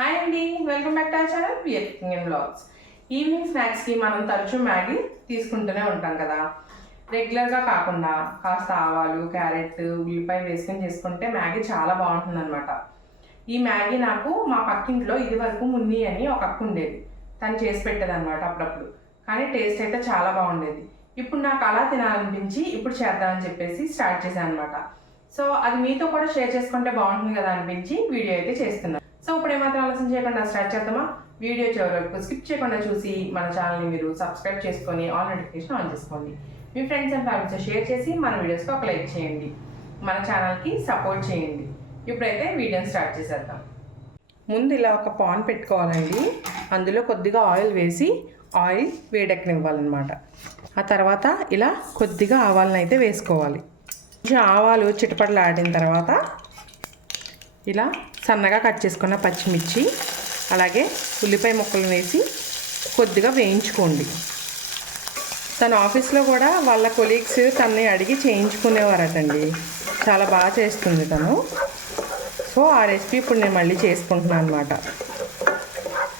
Hi అండి, welcome back to our channel VR cooking and blogs. Evening స్నాక్స్కి మనం తరచూ మ్యాగీ తీసుకుంటూనే ఉంటాం కదా. రెగ్యులర్గా కాకుండా కాస్త ఆవాలు, క్యారెట్, ఉల్లిపాయ వేసుకొని చేసుకుంటే మ్యాగీ చాలా బాగుంటుంది అనమాట. ఈ మ్యాగీ నాకు మా పక్కింట్లో ఇది వరకు మున్ని అని ఒక అక్క ఉండేది, తను చేసి పెట్టేది అనమాట అప్పుడప్పుడు. కానీ టేస్ట్ అయితే చాలా బాగుండేది. ఇప్పుడు నాకు అలా తినాలనిపించి ఇప్పుడు చేద్దామని చెప్పేసి స్టార్ట్ చేశాను అనమాట. సో అది మీతో కూడా షేర్ చేసుకుంటే బాగుంటుంది కదా అనిపించి వీడియో అయితే చేస్తున్నాను. సో ఇప్పుడు ఏమాత్రం ఆలోచన చేయకుండా స్టార్ట్ చేద్దామా. వీడియో చివరి వరకు స్కిప్ చేయకుండా చూసి మన ఛానల్ని మీరు సబ్స్క్రైబ్ చేసుకొని ఆల్ నోటిఫికేషన్ ఆన్ చేసుకోండి. మీ ఫ్రెండ్స్ అండ్ ఫ్యామిలీతో షేర్ చేసి మన వీడియోస్కి ఒక లైక్ చేయండి, మన ఛానల్కి సపోర్ట్ చేయండి. ఇప్పుడైతే వీడియోని స్టార్ట్ చేసేద్దాం. ముందు ఇలా ఒక పాన్ పెట్టుకోవాలండి. అందులో కొద్దిగా ఆయిల్ వేసి ఆయిల్ వేడెక్కనివ్వాలన్నమాట. ఆ తర్వాత ఇలా కొద్దిగా ఆవాలను అయితే వేసుకోవాలి. కొంచెం ఆవాలు చిటపటలాడిన తర్వాత ఇలా సన్నగా కట్ చేసుకున్న పచ్చిమిర్చి, అలాగే ఉల్లిపాయ ముక్కలు వేసి కొద్దిగా వేయించుకోండి. తన ఆఫీస్లో కూడా వాళ్ళ కొలీగ్స్ తనని అడిగి చేయించుకునేవారటండి. చాలా బాగా చేస్తుంది తను. సో ఆ రెసిపీ ఇప్పుడు నేను మళ్ళీ చేసుకుంటున్నాను అనమాట.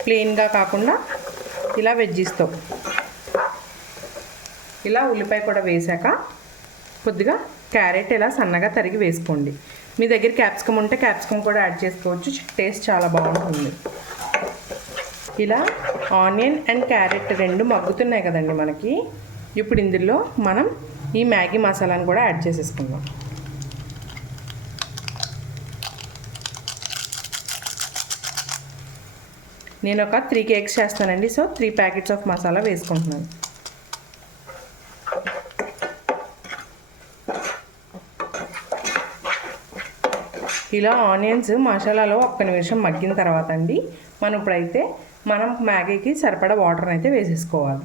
ప్లెయిన్గా కాకుండా ఇలా వెజ్జీస్తో. ఇలా ఉల్లిపాయ కూడా వేసాక కొద్దిగా క్యారెట్ ఇలా సన్నగా తరిగి వేసుకోండి. మీ దగ్గర క్యాప్సికమ్ ఉంటే క్యాప్సికమ్ కూడా యాడ్ చేసుకోవచ్చు, టేస్ట్ చాలా బాగుంటుంది. ఇలా ఆనియన్ అండ్ క్యారెట్ రెండు మగ్గుతున్నాయి కదండి మనకి. ఇప్పుడు ఇందులో మనం ఈ మ్యాగీ మసాలాను కూడా యాడ్ చేసేసుకుందాం. నేను ఒక 3 కేక్స్ చేస్తానండి. సో 3 ప్యాకెట్స్ ఆఫ్ మసాలా వేసుకుంటున్నాను. ఇలా ఆనియన్స్ మసాలాలో 1 నిమిషం మగ్గిన తర్వాత అండి మనం మ్యాగీకి సరిపడా వాటర్ని అయితే వేసేసుకోవాలి.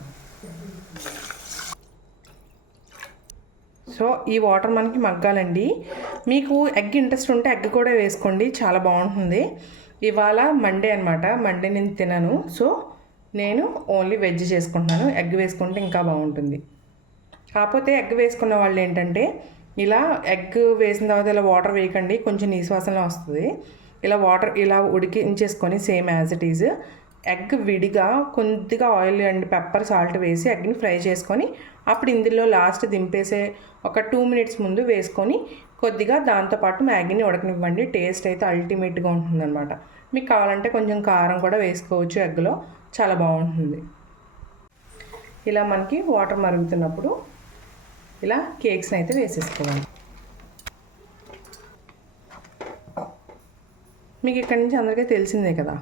సో ఈ వాటర్ మనకి మగ్గాలండి. మీకు ఎగ్ ఇంట్రెస్ట్ ఉంటే ఎగ్ కూడా వేసుకోండి, చాలా బాగుంటుంది. ఇవాళ మండే అనమాట, మండే నేను తినను. సో నేను ఓన్లీ వెజ్ చేసుకుంటున్నాను. ఎగ్ వేసుకుంటే ఇంకా బాగుంటుంది. కాకపోతే ఎగ్ వేసుకున్న వాళ్ళు ఏంటంటే ఇలా ఎగ్ వేసిన తర్వాత ఇలా వాటర్ వేయకండి, కొంచెం నీసువాసన వస్తుంది. ఇలా వాటర్ ఇలా ఉడికించేసుకొని same as it is egg విడిగా కొద్దిగా ఆయిల్ అండ్ పెప్పర్ సాల్ట్ వేసి ఎగ్ని ఫ్రై చేసుకొని అప్పుడు ఇందులో లాస్ట్ దింపేసే ఒక 2 మినిట్స్ ముందు వేసుకొని కొద్దిగా దాంతోపాటు మ్యాగీని ఉడకనివ్వండి. టేస్ట్ అయితే అల్టిమేట్గా ఉంటుందన్నమాట. మీకు కావాలంటే కొంచెం కారం కూడా వేసుకోవచ్చు ఎగ్లో, చాలా బాగుంటుంది. ఇలా మనకి వాటర్ మరుగుతున్నప్పుడు ఇలా కేక్స్ని అయితే వేసేసుకోవాలి. మీకు ఇక్కడి నుంచి అందరికీ తెలిసిందే కదా.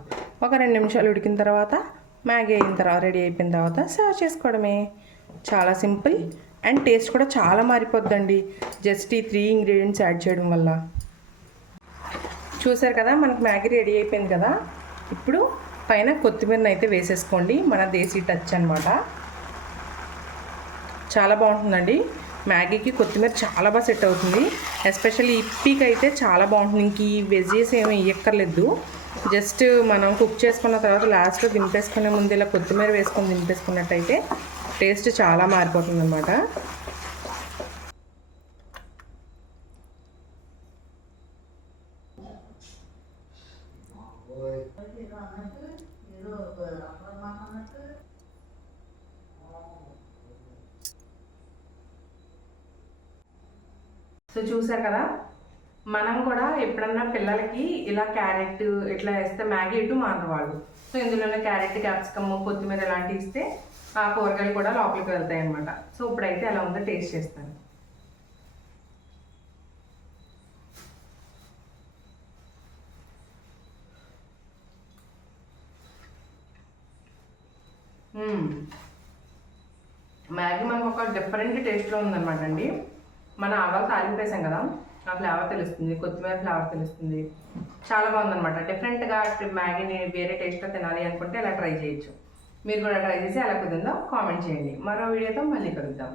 ఒక 2 నిమిషాలు ఉడికిన తర్వాత మ్యాగీ రెడీ అయిపోయిన తర్వాత సర్వ్ చేసుకోవడమే. చాలా సింపుల్ అండ్ టేస్ట్ కూడా చాలా మారిపోద్దండి జస్ట్ ఈ 3 ఇంగ్రీడియంట్స్ యాడ్ చేయడం వల్ల. చూసారు కదా, మనకు మ్యాగీ రెడీ అయిపోయింది కదా. ఇప్పుడు పైన కొత్తిమీరని అయితే వేసేసుకోండి. మన దేశీ టచ్ అనమాట. చాలా బాగుంటుందండి. మ్యాగీకి కొత్తిమీర చాలా బాగా సెట్ అవుతుంది. ఎస్పెషల్లీ ఇప్పీకి అయితే చాలా బాగుంటుంది. ఇంక ఈ వెజ్జెస్ ఏమీ ఇయ్యక్కర్లేదు. జస్ట్ మనం కుక్ చేసుకున్న తర్వాత లాస్ట్లో దింపేసుకునే ముందు ఇలా కొత్తిమీర వేసుకొని దింపేసుకున్నట్టయితే టేస్ట్ చాలా మారిపోతుంది అన్నమాట. సో చూసారు కదా, మనం కూడా ఎప్పుడన్నా పిల్లలకి ఇలా క్యారెట్ ఇట్లా వేస్తే మ్యాగీ ఇటు మానవాళ్ళు. సో ఇందులోనే క్యారెట్, క్యాప్సికమ్, కొత్తిమీర ఇలాంటివి ఇస్తే ఆ కూరగాయలు కూడా లోపలికి వెళ్తాయి అన్నమాట. సో ఇప్పుడైతే ఎలా ఉందో టేస్ట్ చేస్తాను. మ్యాగీ మనకు ఒక డిఫరెంట్ టేస్ట్లో ఉందన్నమాట అండి. మన ఆవాలు తాలింపేసాం కదా, ఆ ఫ్లేవర్ తెలుస్తుంది, కొత్తిమీర ఫ్లేవర్ తెలుస్తుంది. చాలా బాగుందన్నమాట. డిఫరెంట్గా మ్యాగీని వేరే టేస్ట్లో తినాలి అనుకుంటే అలా ట్రై చేయొచ్చు. మీరు కూడా ట్రై చేసి ఎలా కుదిరిందో కామెంట్ చేయండి. మరో వీడియోతో మళ్ళీ కలుద్దాం.